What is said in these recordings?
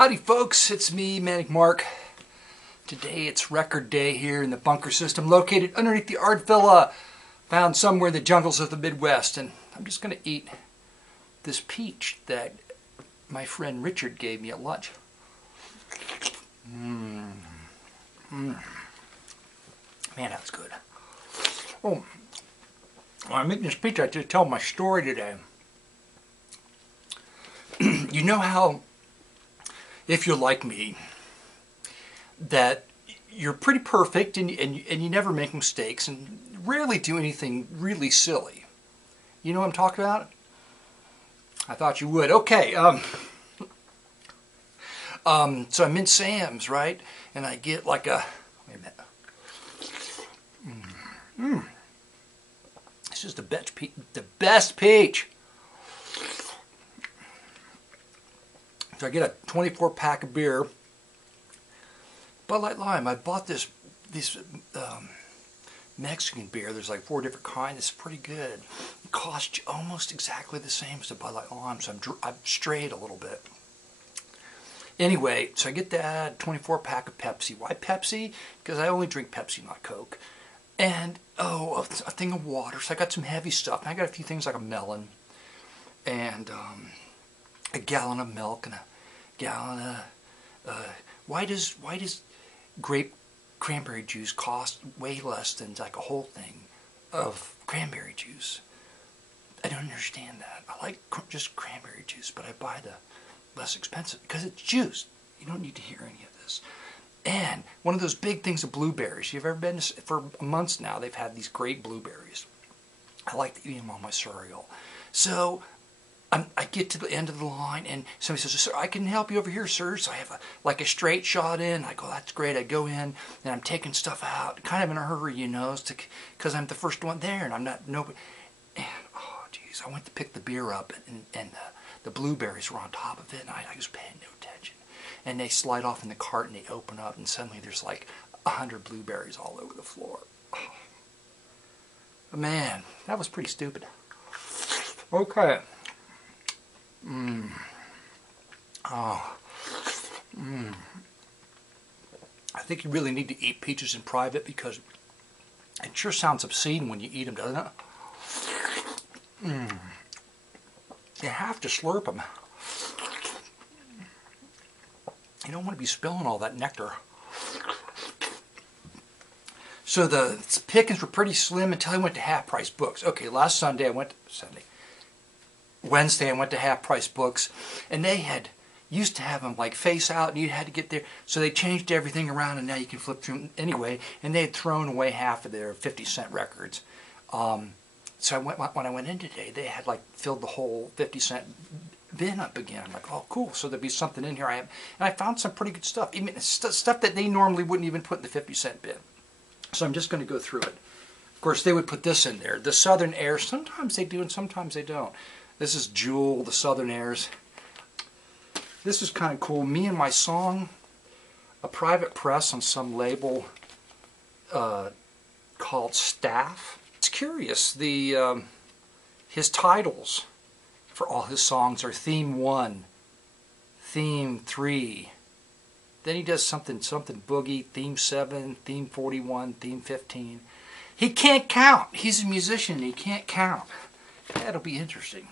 Howdy folks, it's me, Manic Mark. Today it's record day here in the bunker system located underneath the art villa, found somewhere in the jungles of the Midwest, and I'm just going to eat this peach that my friend Richard gave me at lunch. Man, that's good. Oh, when I'm making this peach, I have to tell my story today. You know how, if you're like me, that you're pretty perfect and you never make mistakes and rarely do anything really silly. You know what I'm talking about? I thought you would. Okay. So I'm in Sam's, right? And I get like a, wait a minute. This is the best peach. So I get a 24 pack of beer. Bud Light Lime. I bought this Mexican beer. There's like 4 different kinds. It's pretty good. It costs almost exactly the same as the Bud Light Lime, so I'm strayed a little bit. Anyway, so I get that 24 pack of Pepsi. Why Pepsi? Because I only drink Pepsi, not Coke. And a thing of water. So I got some heavy stuff. And I got a few things like a melon and a gallon of milk and a gallon of why does grape cranberry juice cost way less than like a whole thing of cranberry juice? I don't understand that. I like just cranberry juice, but I buy the less expensive because it's juice. You don't need to hear any of this. And one of those big things of blueberries. You've ever been to, for months now, they've had these great blueberries. I like to eat them on my cereal. So I get to the end of the line and somebody says, "Sir, I can help you over here, sir." So I have a straight shot in. I go, "That's great." I go in and I'm taking stuff out, kind of in a hurry, you know, because I'm the first one there and I'm not nobody. And oh geez, I went to pick the beer up and the blueberries were on top of it, and I was paying no attention. And they slide off in the cart and they open up, and suddenly there's like 100 blueberries all over the floor. Oh. Man, that was pretty stupid. Okay. I think you really need to eat peaches in private because it sure sounds obscene when you eat them, doesn't it? You have to slurp them. You don't want to be spilling all that nectar. So the pickings were pretty slim until I went to Half Price Books. Okay, last Wednesday I went to Half Price Books, and they used to have them like face out, and you had to get there. So they changed everything around, and now you can flip through them anyway. And they had thrown away half of their 50-cent records. So when I went in today, they had like filled the whole 50-cent bin up again. I'm like, oh, cool. So there'll be something in here. And I found some pretty good stuff. Even stuff that they normally wouldn't even put in the 50-cent bin. So I'm just going to go through it. Of course, they would put this in there. The Southern Airs. Sometimes they do, and sometimes they don't. This is Jewel, the Southern Airs. This is kind of cool. Me and My Song, a private press on some label called Staff. It's curious. His titles for all his songs are Theme 1, Theme 3. Then he does something boogie, Theme 7, Theme 41, Theme 15. He can't count. He's a musician. He can't count. That'll be interesting.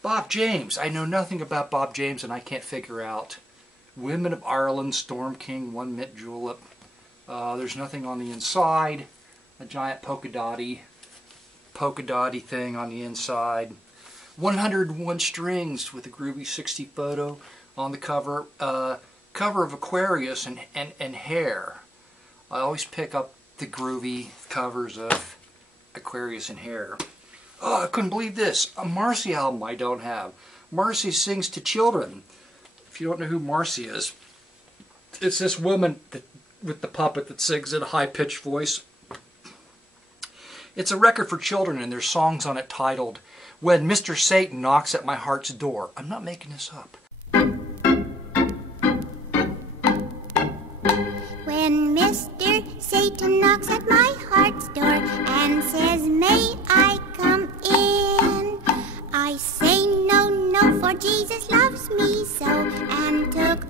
Bob James. I know nothing about Bob James, and I can't figure out. Women of Ireland, Storm King, One Mint Julep. There's nothing on the inside. A giant polka dotty thing on the inside. 101 strings with a groovy 60 photo on the cover. Cover of Aquarius and Hair. I always pick up the groovy covers of Aquarius and Hair. Oh, I couldn't believe this. A Marcy album I don't have. Marcy Sings to Children. If you don't know who Marcy is, it's this woman with the puppet that sings in a high-pitched voice. It's a record for children, and there's songs on it titled, When Mr. Satan Knocks at My Heart's Door. I'm not making this up. When Mr. Satan knocks at my heart's door and says, "May I come in?" I say, "No, no, for Jesus loves me so," and took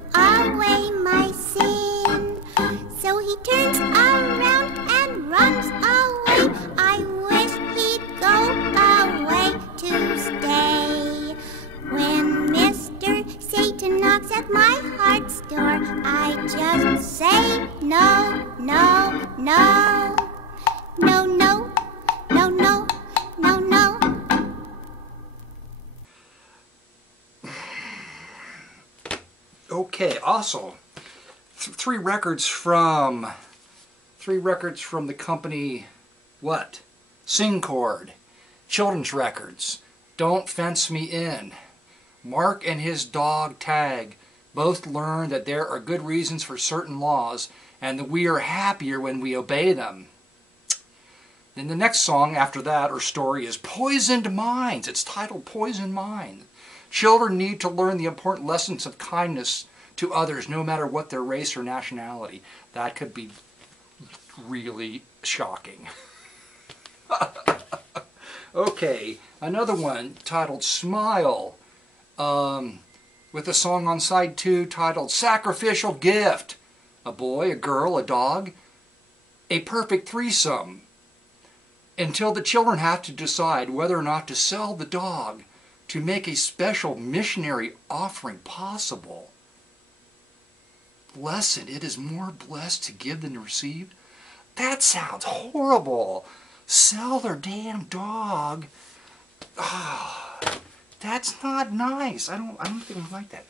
Okay, also, three records from the company, what? Singcord, children's records, Don't Fence Me In, Mark and His Dog Tag. Both learn that there are good reasons for certain laws and that we are happier when we obey them. Then the next song after that, or story, is Poisoned Minds. It's titled Poisoned Minds. Children need to learn the important lessons of kindness to others, no matter what their race or nationality. That could be really shocking. Okay, another one titled Smile, with a song on side 2 titled Sacrificial Gift. A boy, a girl, a dog, a perfect threesome. Until the children have to decide whether or not to sell the dog to make a special missionary offering possible. Blessed, it is more blessed to give than to receive. That sounds horrible. Sell their damn dog. Oh, that's not nice. I don't think I like that.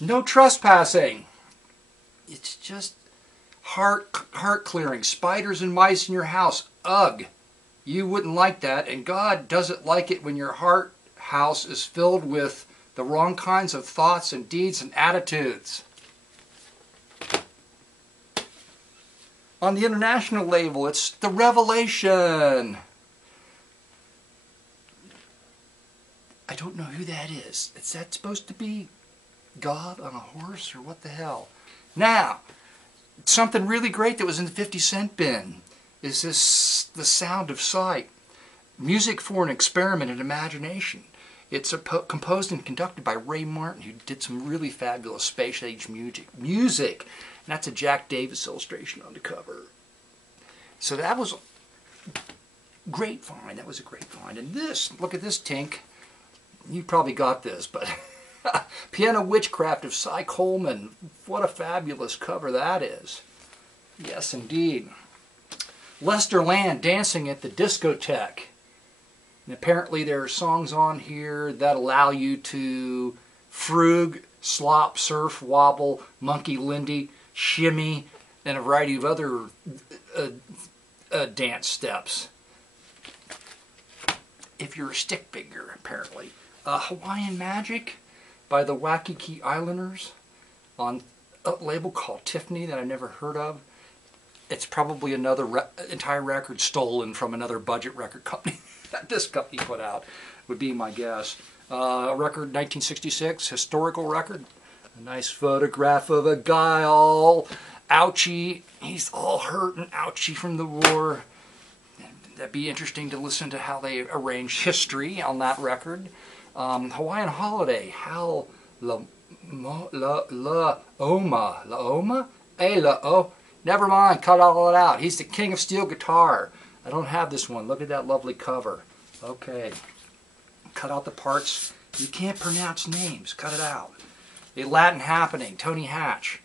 No trespassing. It's just heart clearing. Spiders and mice in your house. Ugh. You wouldn't like that, and God doesn't like it when your house is filled with the wrong kinds of thoughts and deeds and attitudes. On the international label, it's The Revelation. I don't know who that is. Is that supposed to be God on a horse, or what the hell? Now, something really great that was in the 50-cent bin is this, The Sound of Sight. Music for an Experiment in Imagination. It's composed and conducted by Ray Martin, who did some really fabulous space age music. And that's a Jack Davis illustration on the cover. So that was a great find. That was a great find. And this, look at this, Tink. You probably got this, but Piano Witchcraft of Cy Coleman. What a fabulous cover that is. Yes, indeed. Lester Land, Dancing at the Discotheque. And apparently there are songs on here that allow you to frug, slop, surf, wobble, monkey lindy, shimmy, and a variety of other dance steps. If you're a stick figure, apparently. Hawaiian Magic by the Waikiki Islanders on a label called Tiffany that I've never heard of. It's probably another entire record stolen from another budget record company that this company put out, would be my guess. A record, 1966, historical record. A nice photograph of a guy all ouchy. He's all hurt and ouchy from the war. That'd be interesting to listen to how they arrange history on that record. Hawaiian Holiday, Hal Laoma? Never mind, cut all it out. He's the king of steel guitar. I don't have this one. Look at that lovely cover. Okay. Cut out the parts. You can't pronounce names. Cut it out. A Latin Happening, Tony Hatch.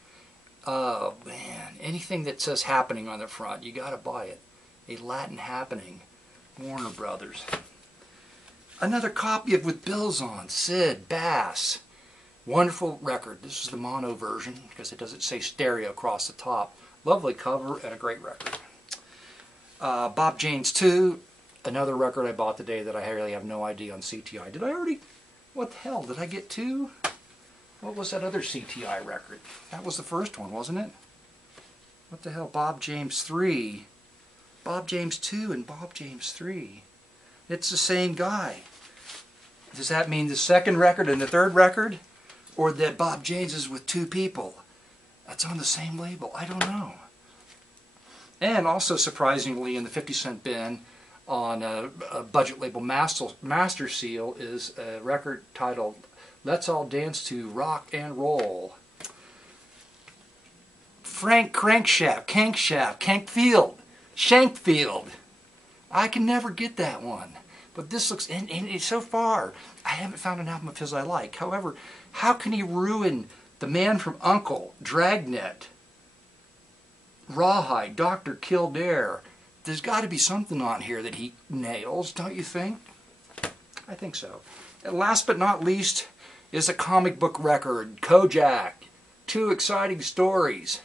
Oh, man. Anything that says happening on the front, you got to buy it. A Latin Happening, Warner Brothers. Another copy of With Bills On, Sid Bass. Wonderful record. This is the mono version because it doesn't say stereo across the top. Lovely cover and a great record. Bob James 2, another record I bought today that I really have no idea on CTI. Did I already? What the hell? Did I get 2? What was that other CTI record? That was the first one, wasn't it? What the hell? Bob James 3. Bob James 2 and Bob James 3. It's the same guy. Does that mean the second record and the third record? Or that Bob James is with 2 people? That's on the same label. I don't know. And also, surprisingly, in the 50-cent bin on a budget label Master Seal is a record titled Let's All Dance to Rock and Roll. Frank Shankfield. I can never get that one. But this looks, and so far, I haven't found an album of his I like. However, how can he ruin The Man from U.N.C.L.E, Dragnet, Rawhide, Dr. Kildare? There's got to be something on here that he nails, don't you think? I think so. And last but not least is a comic book record, Kojak, two exciting stories.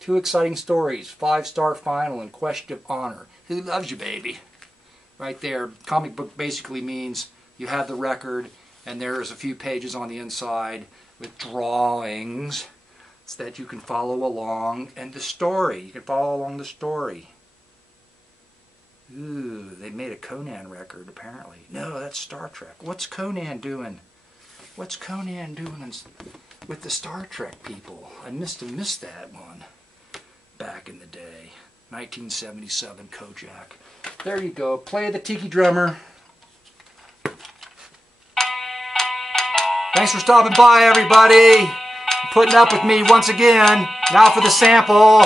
5-star final and question of honor. Who loves you, baby? Right there. Comic book basically means you have the record and there's a few pages on the inside with drawings so that you can follow along, and the story. You can follow along the story. Ooh, they made a Conan record apparently. No, that's Star Trek. What's Conan doing? What's Conan doing with the Star Trek people? I missed that one back in the day. 1977 Kojak. There you go. Play the Tiki Drummer. Thanks for stopping by, everybody. Putting up with me once again. Now for the sample.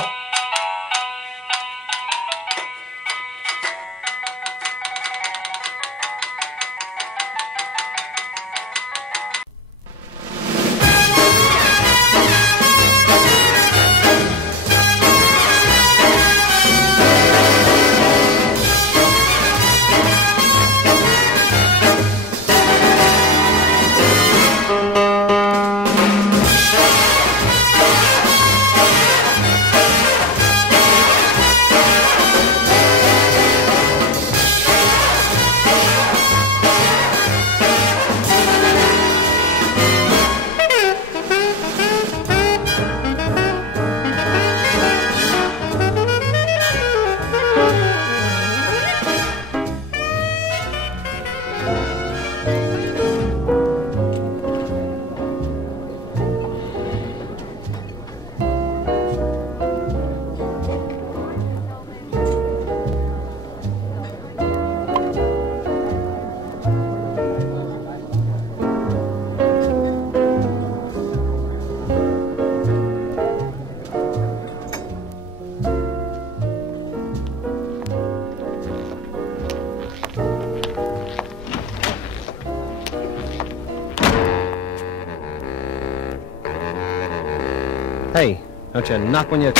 Hey, don't you knock when you...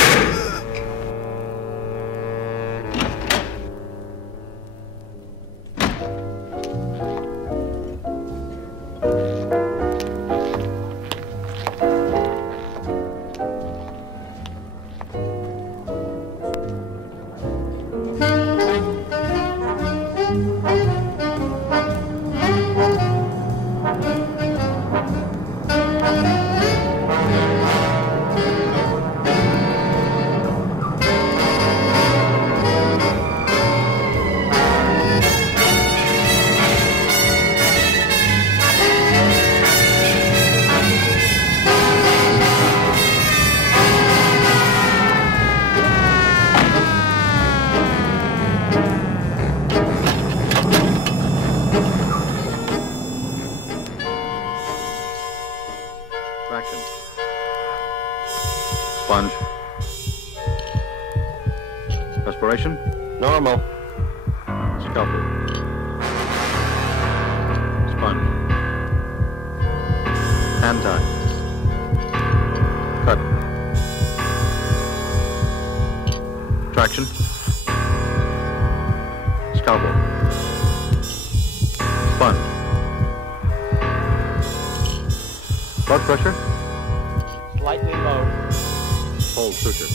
Traction. Sponge. Respiration. Normal. Scalpel. Sponge. Hand time. Cut. Traction. Scalpel. Sponge. Blood pressure. Slightly low. Hold suture.